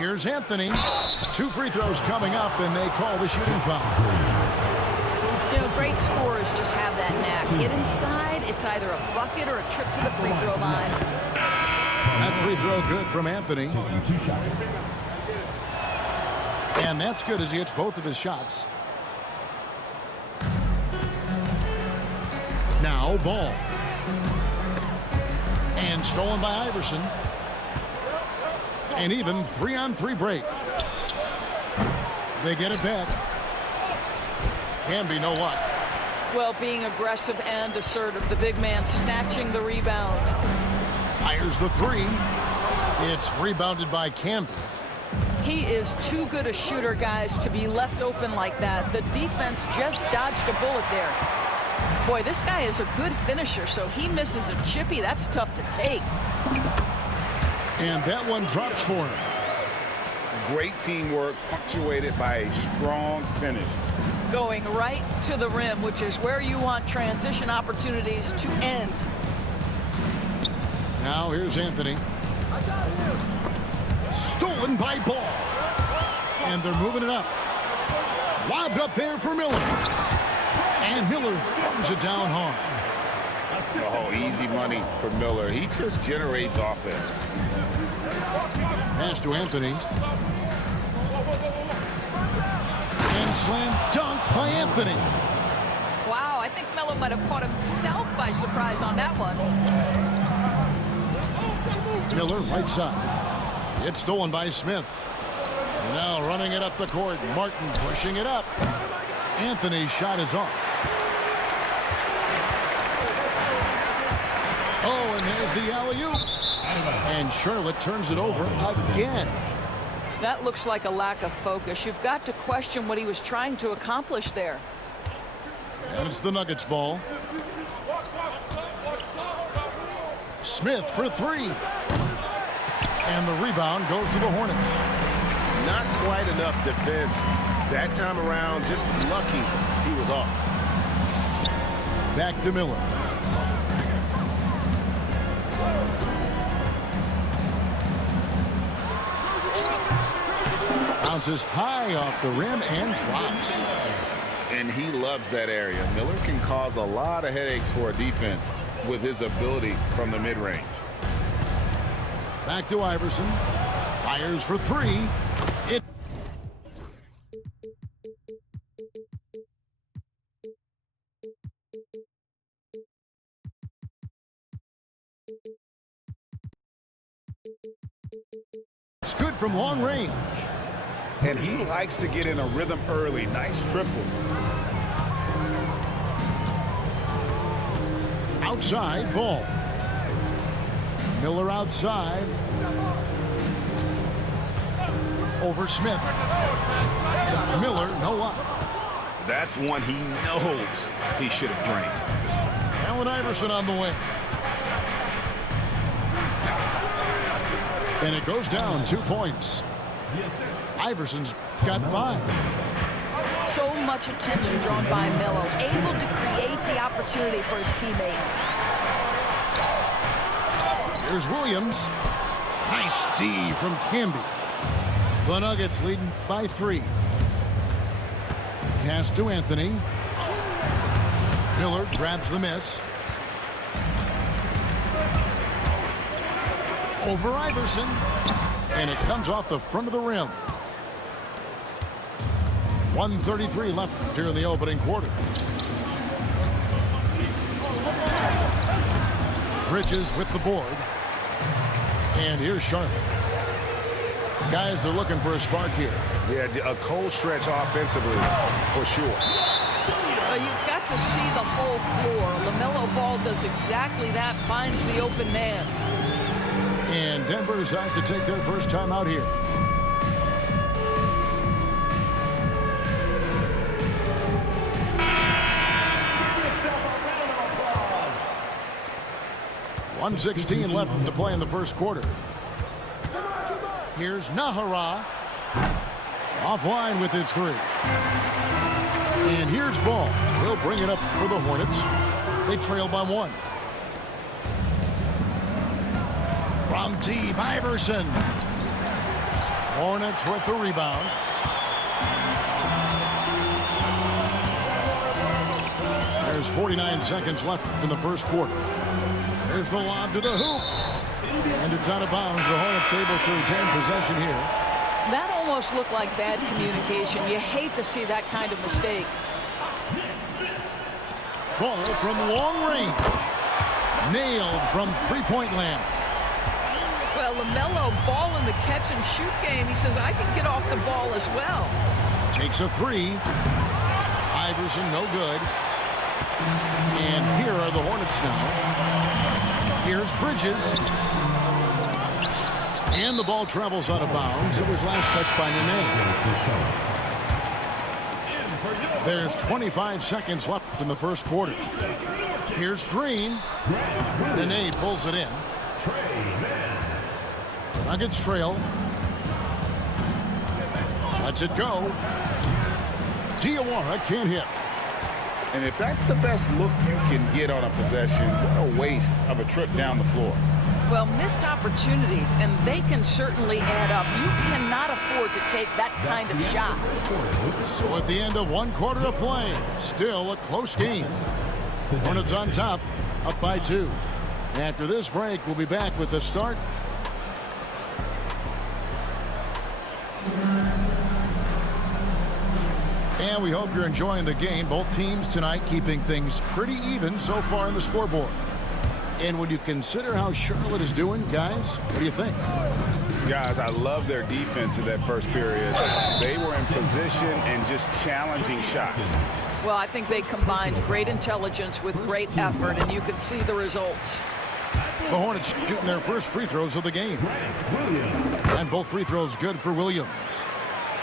Here's Anthony. 2 free throws coming up, and they call the shooting foul. You know, great scorers just have that knack. Get inside, it's either a bucket or a trip to the free throw line. That free throw good from Anthony. And that's good as he hits both of his shots. Now ball. And stolen by Iverson. And even 3-on-3 break. They get it back. Camby, know what? Well, being aggressive and assertive. The big man snatching the rebound. Fires the 3. It's rebounded by Camby. He is too good a shooter, guys, to be left open like that. The defense just dodged a bullet there. Boy, this guy is a good finisher, so he misses a chippy. That's tough to take. And that one drops for him. Great teamwork punctuated by a strong finish. Going right to the rim, which is where you want transition opportunities to end. Now here's Anthony. I got him. Stolen by Ball. And they're moving it up. Lobbed up there for Miller. And Miller throws it down hard. Oh, easy money for Miller. He just generates offense. Pass to Anthony. And slam dunk by Anthony. Wow, I think Melo might have caught himself by surprise on that one. Miller right side. It's stolen by Smith. Now running it up the court. Martin pushing it up. Anthony's shot is off. Oh, and there's the alley-oop. And Charlotte turns it over again. That looks like a lack of focus. You've got to question what he was trying to accomplish there. And it's the Nuggets ball. Smith for 3. And the rebound goes to the Hornets. Not quite enough defense. That time around, just lucky he was off. Back to Miller. Bounces high off the rim and drops. And he loves that area. Miller can cause a lot of headaches for a defense with his ability from the mid-range. Back to Iverson. Fires for 3. It. It's good from long range. And he likes to get in a rhythm early. Nice triple. Outside ball. Miller outside. Over Smith. Miller, no up. That's one he knows he should have drained. Allen Iverson on the way. And it goes down 2 points. Iverson's got 5. So much attention drawn by Melo, able to create the opportunity for his teammate. Here's Williams. Nice D from Camby. The Nuggets leading by 3. Pass to Anthony. Miller grabs the miss. Over Iverson. And it comes off the front of the rim. 1:33 left here in the opening quarter. Bridges with the board. And here's Charlotte. Guys are looking for a spark here. Yeah, a cold stretch offensively, for sure. Well, you've got to see the whole floor. LaMelo Ball does exactly that, finds the open man. And Denver decides to take their first time out here. .116 left to play in the first quarter. Here's Nahara. Offline with his 3. And here's Ball. He'll bring it up for the Hornets. They trail by 1. From deep, Iverson. Hornets with the rebound. There's 49 seconds left in the first quarter. There's the lob to the hoop. And it's out of bounds. The Hornets able to retain possession here. That almost looked like bad communication. You hate to see that kind of mistake. Ball from long range. Nailed from three-point land. Well, LaMelo ball in the catch-and-shoot game. He says, I can get off the ball as well. Takes a three. Iverson, no good. And here are the Hornets now. Here's Bridges. And the ball travels out of bounds. It was last touched by Nene. There's 25 seconds left in the first quarter. Here's Green. Nene pulls it in. Nuggets trail. Lets it go. Diawara can't hit. And if that's the best look you can get on a possession, what a waste of a trip down the floor. Well, missed opportunities, and they can certainly add up. You cannot afford to take that kind of shot. So at the end of one quarter of play, still a close game. Hornets on top, up by 2. After this break, we'll be back with the start. And we hope you're enjoying the game. Both teams tonight keeping things pretty even so far in the scoreboard. And when you consider how Charlotte is doing, guys, what do you think? Guys, I love their defense in that first period. They were in position and just challenging shots. Well, I think they combined great intelligence with great effort, and you can see the results. The Hornets shooting their first free throws of the game. And both free throws good for Williams.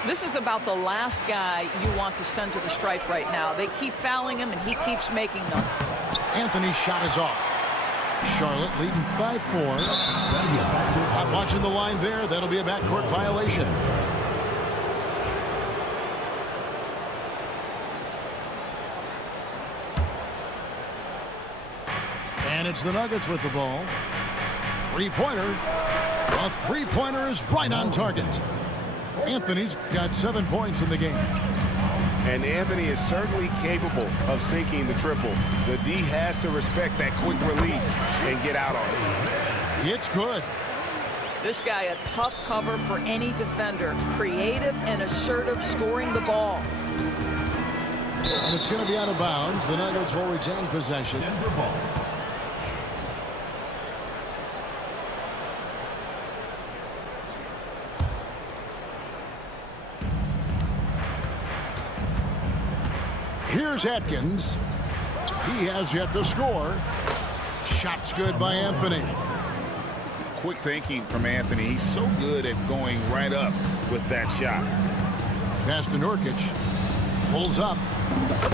This is about the last guy you want to send to the stripe right now. They keep fouling him, and he keeps making them. Anthony's shot is off. Charlotte leading by 4. Not watching the line there. That'll be a backcourt violation. And it's the Nuggets with the ball. Three-pointer. A three-pointer is right on target. Anthony's got 7 points in the game. And Anthony is certainly capable of sinking the triple. The D has to respect that quick release and get out on it. It's good. This guy, a tough cover for any defender. Creative and assertive scoring the ball. And it's going to be out of bounds. The Nuggets will retain possession. Here's Atkins. He has yet to score. Shot's good by Anthony. Quick thinking from Anthony. He's so good at going right up with that shot. Pass to Nurkic. Pulls up.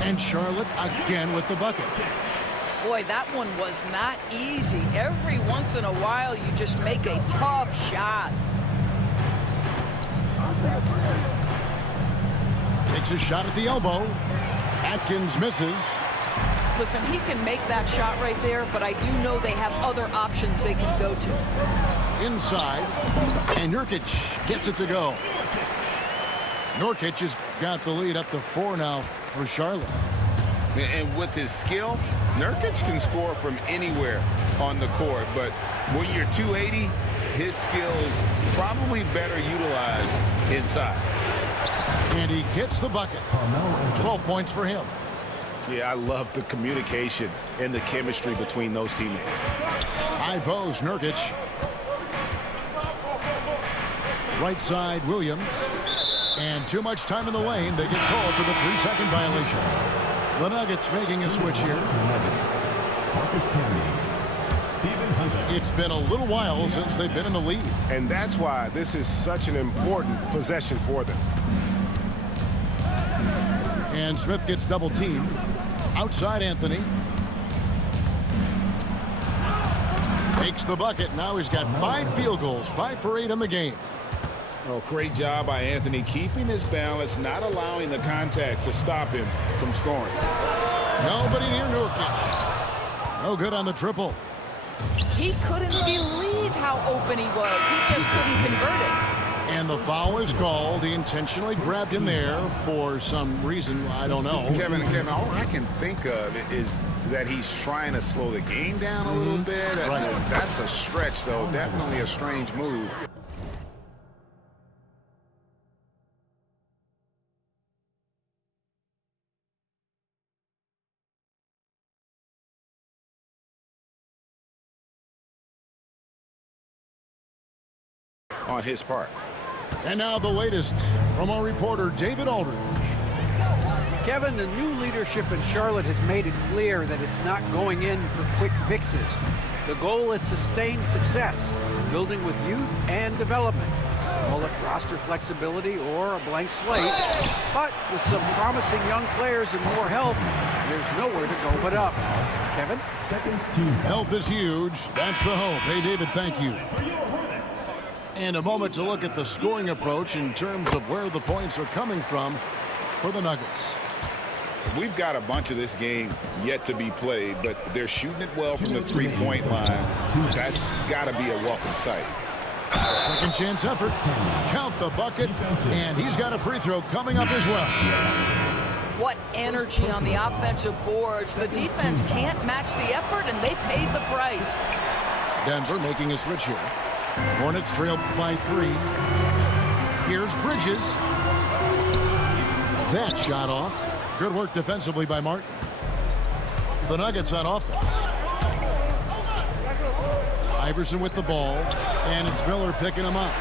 And Charlotte again with the bucket. Boy, that one was not easy. Every once in a while, you just make a tough shot. Takes a shot at the elbow. Atkins misses. Listen, he can make that shot right there, but I do know they have other options they can go to. Inside. And Nurkic gets it to go. Nurkic has got the lead up to 4 now for Charlotte. And with his skill, Nurkic can score from anywhere on the court. But when you're 280, his skills probably better utilized inside. And he gets the bucket. 12 points for him. Yeah, I love the communication and the chemistry between those teammates. High post, Nurkic. Right side, Williams. And too much time in the lane. They get called for the 3-second violation. The Nuggets making a switch here. It's been a little while since they've been in the lead. And that's why this is such an important possession for them. And Smith gets double teamed. Outside Anthony. Makes the bucket. Now he's got 5 field goals. 5 for 8 in the game. Oh, great job by Anthony keeping his balance, not allowing the contact to stop him from scoring. Nobody near Nurkic. No good on the triple. He couldn't believe how open he was. He just couldn't convert it. And the foul is called. He intentionally grabbed him there for some reason. I don't know. Kevin, all I can think of is that he's trying to slow the game down a little bit. Right. That's a stretch, though. Definitely a strange move. On his part. And now the latest from our reporter, David Aldridge. Kevin, the new leadership in Charlotte has made it clear that it's not going in for quick fixes. The goal is sustained success, building with youth and development. Call it roster flexibility or a blank slate. But with some promising young players and more help, there's nowhere to go but up. Kevin? Health is huge. That's the hope. Hey, David, thank you. And a moment to look at the scoring approach in terms of where the points are coming from for the Nuggets. We've got a bunch of this game yet to be played, but they're shooting it well from the three-point line. That's got to be a welcome sight. Second chance effort. Count the bucket, and he's got a free throw coming up as well. What energy on the offensive boards. The defense can't match the effort, and they paid the price. Denver making a switch here. Hornets trail by 3. Here's Bridges. That shot off. Good work defensively by Martin. The Nuggets on offense. Iverson with the ball, and it's Miller picking him up.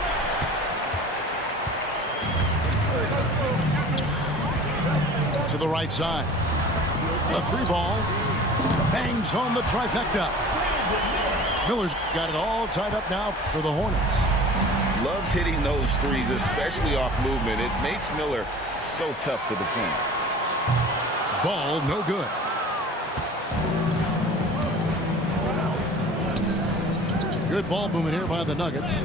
To the right side. A 3-ball. Bangs home the trifecta. Miller's got it all tied up now for the Hornets. Loves hitting those threes, especially off movement. It makes Miller so tough to defend. Ball no good. Good ball movement here by the Nuggets.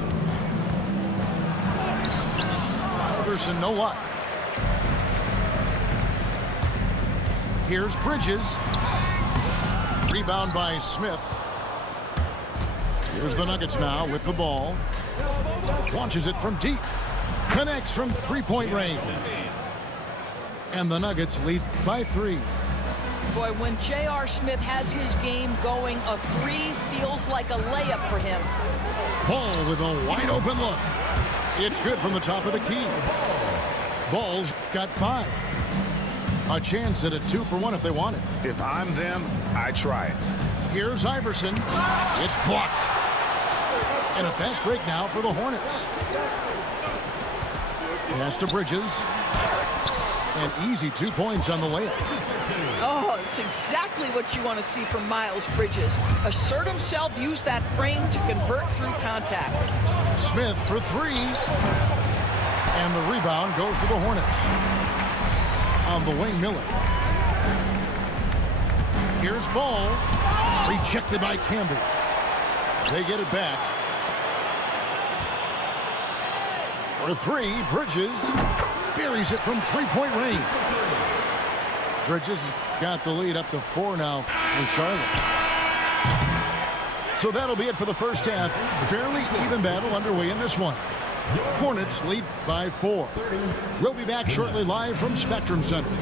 Iverson, no luck. Here's Bridges. Rebound by Smith. Here's the Nuggets now with the ball. Launches it from deep. Connects from three-point range. And the Nuggets lead by 3. Boy, when J.R. Smith has his game going, a 3 feels like a layup for him. Ball with a wide open look. It's good from the top of the key. Ball's got 5. A chance at a 2-for-1 if they want it. If I'm them, I try it. Here's Iverson. It's blocked. And a fast break now for the Hornets. Pass to Bridges. And easy 2 points on the layup. Oh, it's exactly what you want to see from Miles Bridges. Assert himself, use that frame to convert through contact. Smith for 3. And the rebound goes to the Hornets. On the wing, Miller. Here's Ball. Rejected by Campbell. They get it back. For 3, Bridges buries it from three-point range. Bridges got the lead up to 4 now for Charlotte. So that'll be it for the first half. Fairly even battle underway in this one. Hornets lead by 4. We'll be back shortly live from Spectrum Center.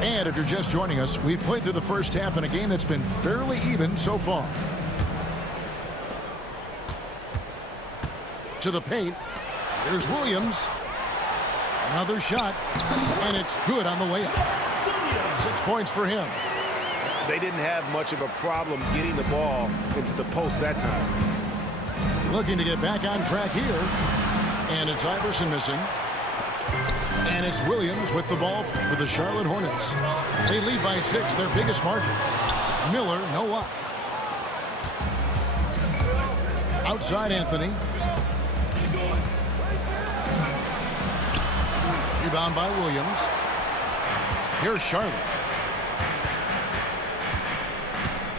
And if you're just joining us, we've played through the first half in a game that's been fairly even so far. To the paint. There's Williams. Another shot. And it's good on the layup. 6 points for him. They didn't have much of a problem getting the ball into the post that time. Looking to get back on track here. And it's Iverson missing. And it's Williams with the ball for the Charlotte Hornets. They lead by 6, their biggest margin. Miller, no luck. Outside Anthony. Rebound by Williams. Here's Charlotte.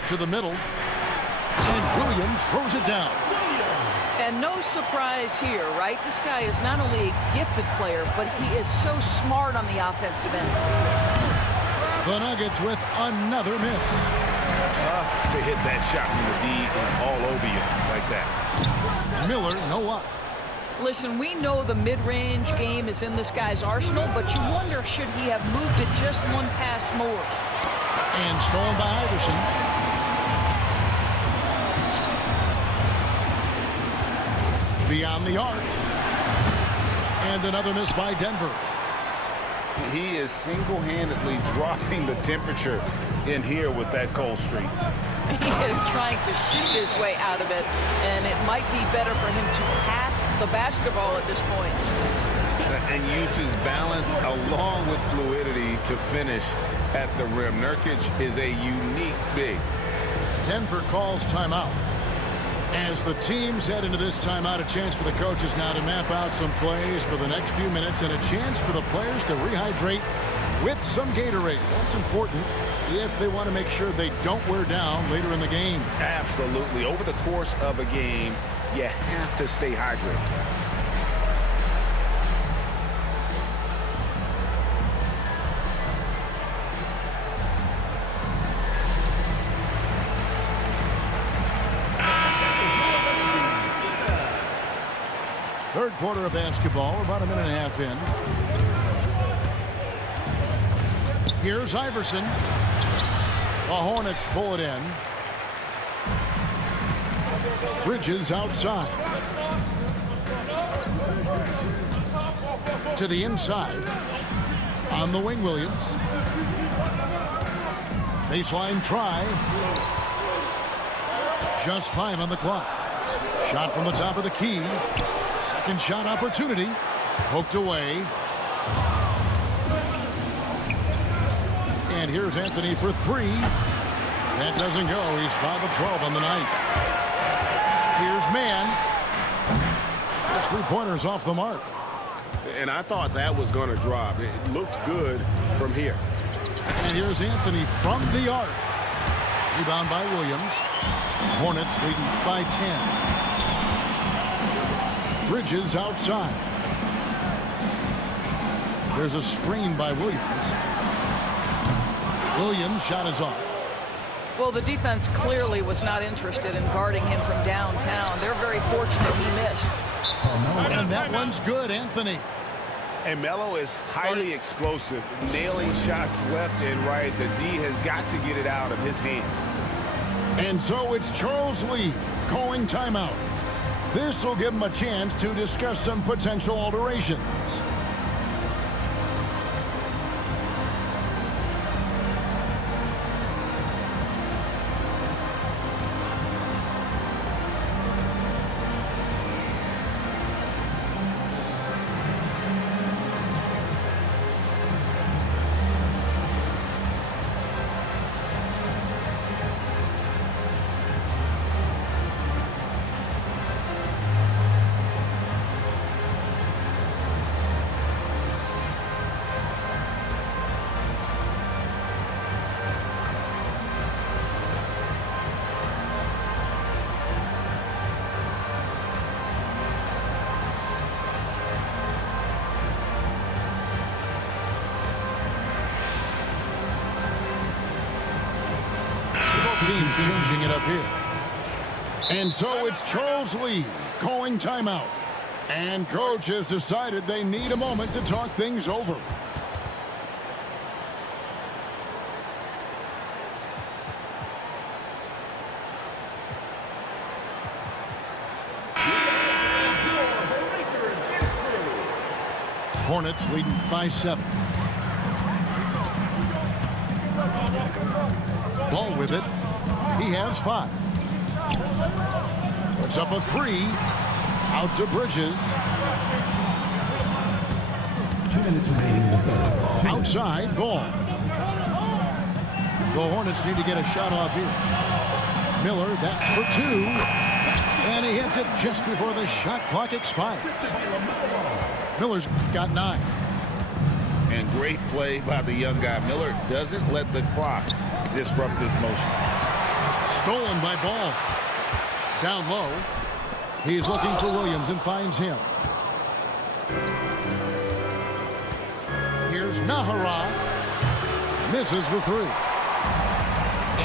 To the middle. And Williams throws it down. And no surprise here, right? This guy is not only a gifted player, but he is so smart on the offensive end. The Nuggets with another miss. Tough to hit that shot when the D is all over you like that. Miller, no luck. Listen, we know the mid-range game is in this guy's arsenal, but you wonder, should he have moved it just one pass more? And stolen by Iverson. Beyond the arc. And another miss by Denver. He is single-handedly dropping the temperature in here with that cold streak. He is trying to shoot his way out of it, and it might be better for him to pass the basketball at this point. And use his balance along with fluidity to finish at the rim. Nurkic is a unique big. Denver calls timeout. As the teams head into this timeout, a chance for the coaches now to map out some plays for the next few minutes and a chance for the players to rehydrate with some Gatorade. That's important if they want to make sure they don't wear down later in the game. Absolutely. Over the course of a game, you have to stay hydrated. Third quarter of basketball. We're about a minute and a half in. Here's Iverson. The Hornets pull it in. Bridges outside. To the inside. On the wing, Williams. Baseline try. Just 5 on the clock. Shot from the top of the key. Second shot opportunity. Poked away. And here's Anthony for 3. That doesn't go. He's 5 of 12 on the night. Here's Mann. Those 3-pointers off the mark. And I thought that was going to drop. It looked good from here. And here's Anthony from the arc. Rebound by Williams. Hornets leading by 10. Bridges outside. There's a screen by Williams. Williams' shot is off. Well, the defense clearly was not interested in guarding him from downtown. They're very fortunate he missed. And that one's good, Anthony. And Melo is highly explosive, nailing shots left and right. The D has got to get it out of his hands. And so it's Charles Lee calling timeout. This will give him a chance to discuss some potential alterations. Teams changing it up here. And so it's Charles Lee calling timeout. And coach has decided they need a moment to talk things over. Hornets leading by 7. Ball with it. He has 5. Puts up a 3. Out to Bridges. 2 minutes remaining. Outside, ball. The Hornets need to get a shot off here. Miller, that's for 2. And he hits it just before the shot clock expires. Miller's got 9. And great play by the young guy. Miller doesn't let the clock disrupt this motion. Stolen by Ball. Down low. He's looking for Williams and finds him. Here's Nahara. Misses the 3.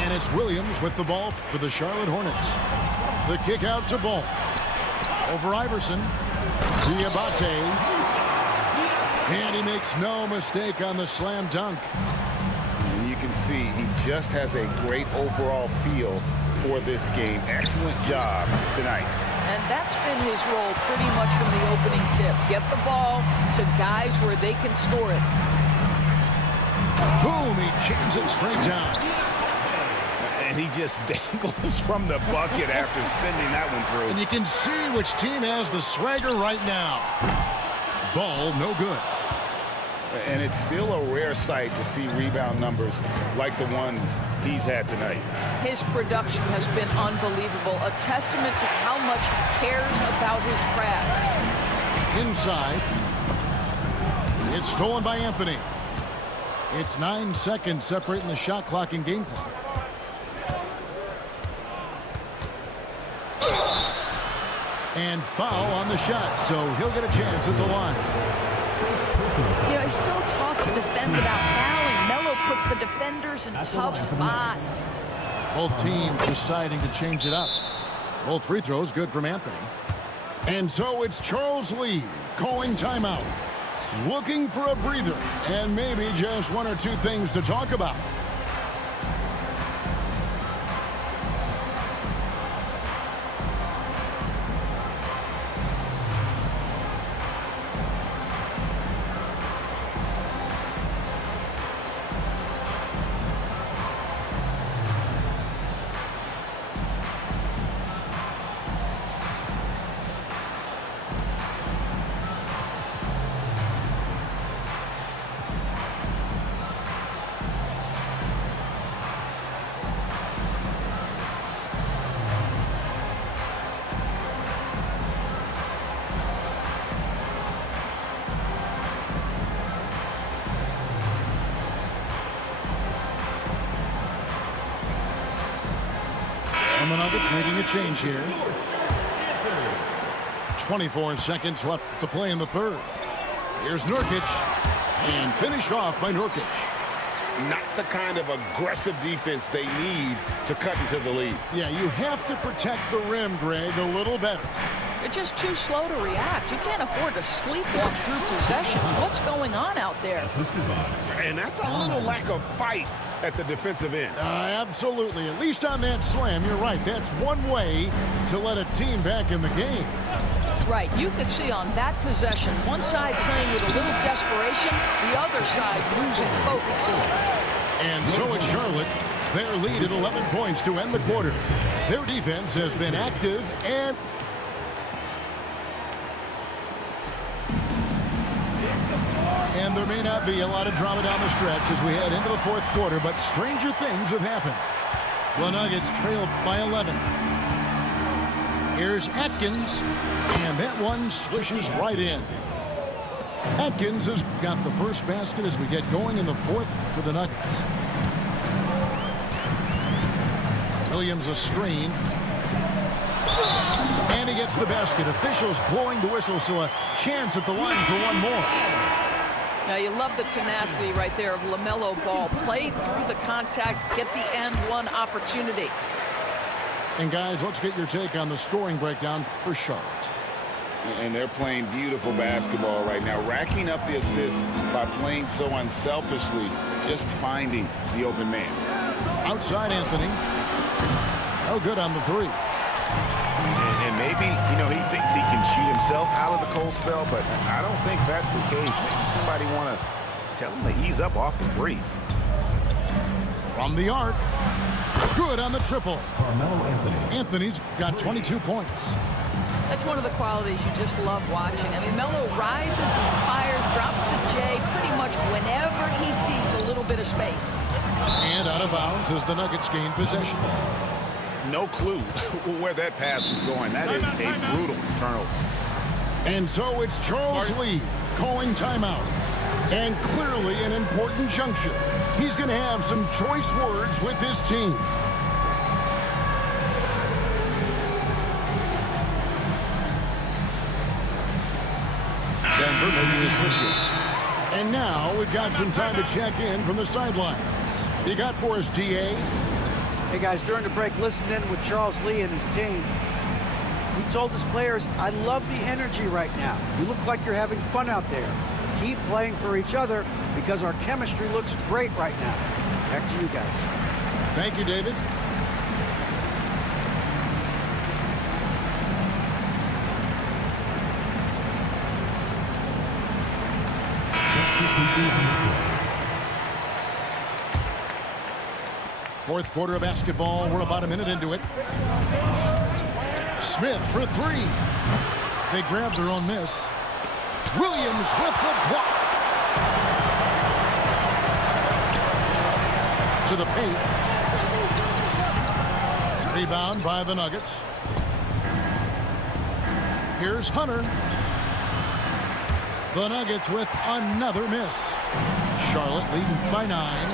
And it's Williams with the ball for the Charlotte Hornets. The kick out to Ball. Over Iverson. Diabate. And he makes no mistake on the slam dunk. And you can see he just has a great overall feel for this game. Excellent job tonight. And that's been his role pretty much from the opening tip. Get the ball to guys where they can score it. Boom, he jams it straight down. And he just dangles from the bucket after sending that one through. And you can see which team has the swagger right now. Ball no good. And it's still a rare sight to see rebound numbers like the ones he's had tonight. His production has been unbelievable, a testament to how much he cares about his craft. Inside. It's stolen by Anthony. It's 9 seconds separating the shot clock and game clock. And foul on the shot, so he'll get a chance at the line. You know, he's so tough to defend without fouling. Melo puts the defenders in tough spots. Both teams deciding to change it up. Both free throws good from Anthony. And so it's Charles Lee calling timeout. Looking for a breather and maybe just one or two things to talk about. And the Nuggets making a change here. 24 seconds left to play in the third. Here's Nurkic. And finished off by Nurkic. Not the kind of aggressive defense they need to cut into the lead. Yeah, you have to protect the rim, Greg, a little better. They're just too slow to react. You can't afford to sleepwalk through possessions. What's going on out there? And that's a little lack of fight at the defensive end. Absolutely. At least on that slam, you're right. That's one way to let a team back in the game. Right. You could see on that possession, one side playing with a little desperation, the other side losing focus. And so it's Charlotte. Their lead at 11 points to end the quarter. Their defense has been active and... And there may not be a lot of drama down the stretch as we head into the fourth quarter, but stranger things have happened. The Nuggets trailed by 11. Here's Atkins, and that one swishes right in. Atkins has got the first basket as we get going in the fourth for the Nuggets. Williams a screen. And he gets the basket. Officials blowing the whistle, so a chance at the line for one more. Now, you love the tenacity right there of LaMelo Ball. Play through the contact, get the and one opportunity. And, guys, let's get your take on the scoring breakdown for Charlotte. And they're playing beautiful basketball right now, racking up the assists by playing so unselfishly, just finding the open man. Outside Anthony. No good on the three. And maybe, you know, he thinks he can shoot himself out of the cold spell, but I don't think that's the case. Maybe somebody want to tell him to ease up off the threes. From the arc. Good on the triple. Carmelo Anthony. Anthony's got 22 points. That's one of the qualities you just love watching. I mean, Melo rises and fires, drops the J pretty much whenever he sees a little bit of space. And out of bounds as the Nuggets gain possession. No clue where that pass was going. That is a brutal turnover. And so it's Charles Lee calling timeout. And clearly an important juncture. He's going to have some choice words with his team. Denver making a switch here. And now we've got some time to check in from the sidelines. You got for us, DA? Hey guys, during the break, listen in with Charles Lee and his team. He told his players, "I love the energy right now. You look like you're having fun out there. Keep playing for each other because our chemistry looks great right now." Back to you guys. Thank you, David. Fourth quarter of basketball. We're about a minute into it. Smith for three. They grab their own miss. Williams with the block. To the paint. Rebound by the Nuggets. Here's Hunter. The Nuggets with another miss. Charlotte leading by 9.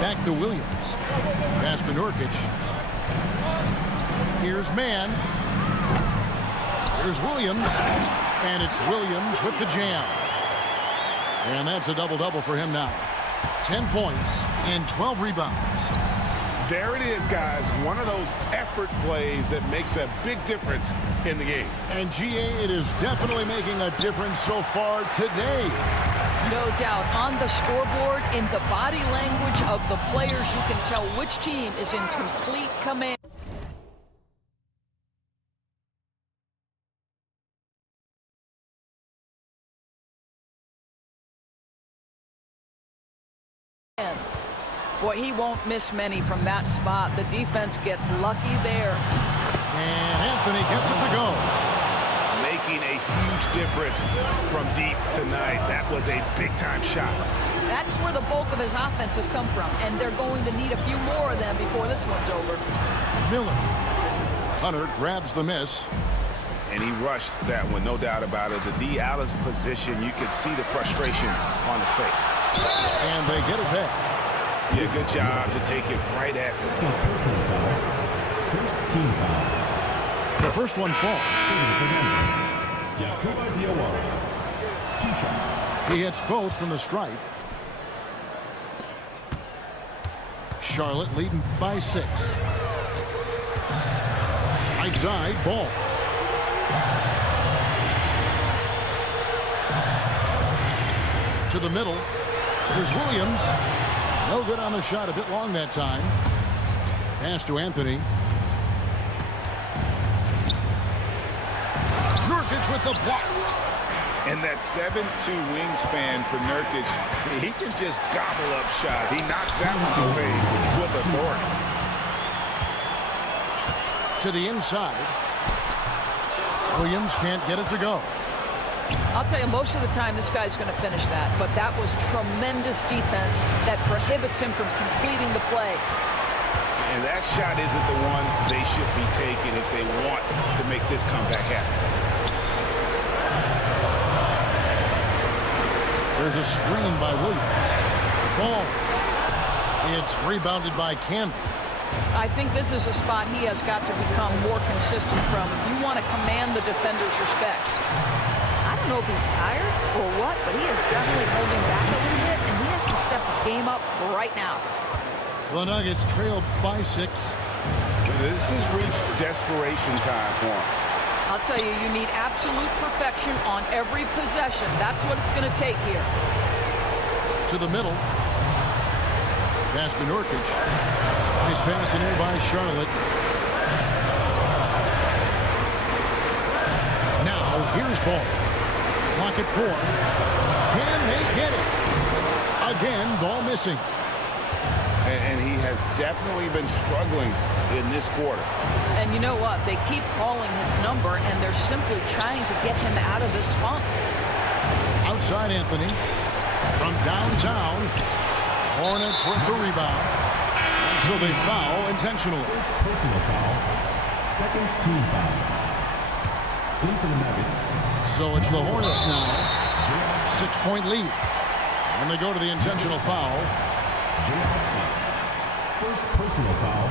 Back to Williams. Pass to Nurkic. Here's Mann. Here's Williams. And it's Williams with the jam. And that's a double-double for him now. 10 points and 12 rebounds. There it is, guys. One of those effort plays that makes a big difference in the game. And GA, it is definitely making a difference so far today. No doubt. On the scoreboard, in the body language of the players, you can tell which team is in complete command. Boy, he won't miss many from that spot. The defense gets lucky there. And Anthony gets it to go. Making a huge difference from deep tonight. That was a big-time shot. That's where the bulk of his offense has come from, and they're going to need a few more of them before this one's over. Miller. Hunter grabs the miss. And he rushed that one, no doubt about it. The D out of position, you could see the frustration on his face. And they get it back. Yeah, good job to take it right at him. First team foul. The first one falls. Two shots. He hits both from the stripe. Charlotte leading by 6. Right side, ball. To the middle. Here's Williams. No good on the shot. A bit long that time. Pass to Anthony. Nurkic with the block. And that 7'2" wingspan for Nurkic, he can just gobble up shots. He knocks that one away with authority. To the inside. Williams can't get it to go. I'll tell you, most of the time this guy's going to finish that, but that was tremendous defense that prohibits him from completing the play. And that shot isn't the one they should be taking if they want to make this comeback happen. There's a screen by Williams. Ball. It's rebounded by Camby. I think this is a spot he has got to become more consistent from. You want to command the defender's respect. I don't know if he's tired or what, but he is definitely holding back a little bit, and he has to step his game up right now. The Nuggets trail by 6. This has reached desperation time for him. I'll tell you, you need absolute perfection on every possession. That's what it's going to take here. To the middle. Pass to Nurkic. Nice pass in here by Charlotte. Now, here's ball. Clock at 4. Can they get it? Again, ball missing. And he has definitely been struggling in this quarter. And you know what? They keep calling his number, and they're simply trying to get him out of this funk. Outside Anthony. From downtown. Hornets with the rebound. So they foul intentionally. First personal foul. Second team foul. In for the Nuggets. So it's the Hornets now. 6-point lead. And they go to the intentional foul. First personal foul.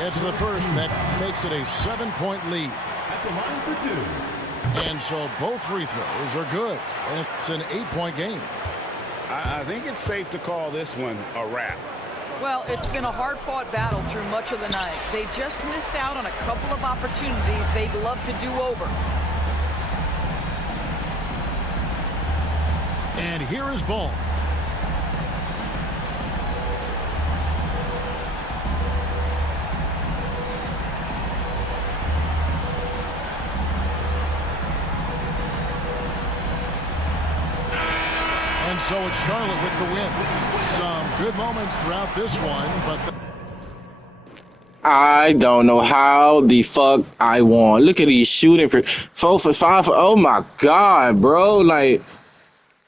It's the first, and that makes it a 7-point lead. At the line for 2. And so both free throws are good. And it's an 8-point game. I think it's safe to call this one a wrap. Well, it's been a hard-fought battle through much of the night. They just missed out on a couple of opportunities they'd love to do over. And here is ball. And so it's Charlotte with the win. Some good moments throughout this one, but I don't know how the fuck I won. Look at these shooting for 4 for 5. Oh my god, bro. Like,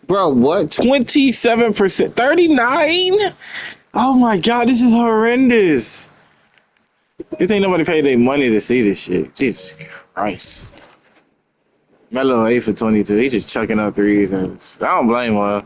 bro, what? 27%, 39? Oh my god, this is horrendous. You think nobody paid their money to see this shit? Jesus Christ. Melo 8 for 22. He's just chucking up threes, and I don't blame him.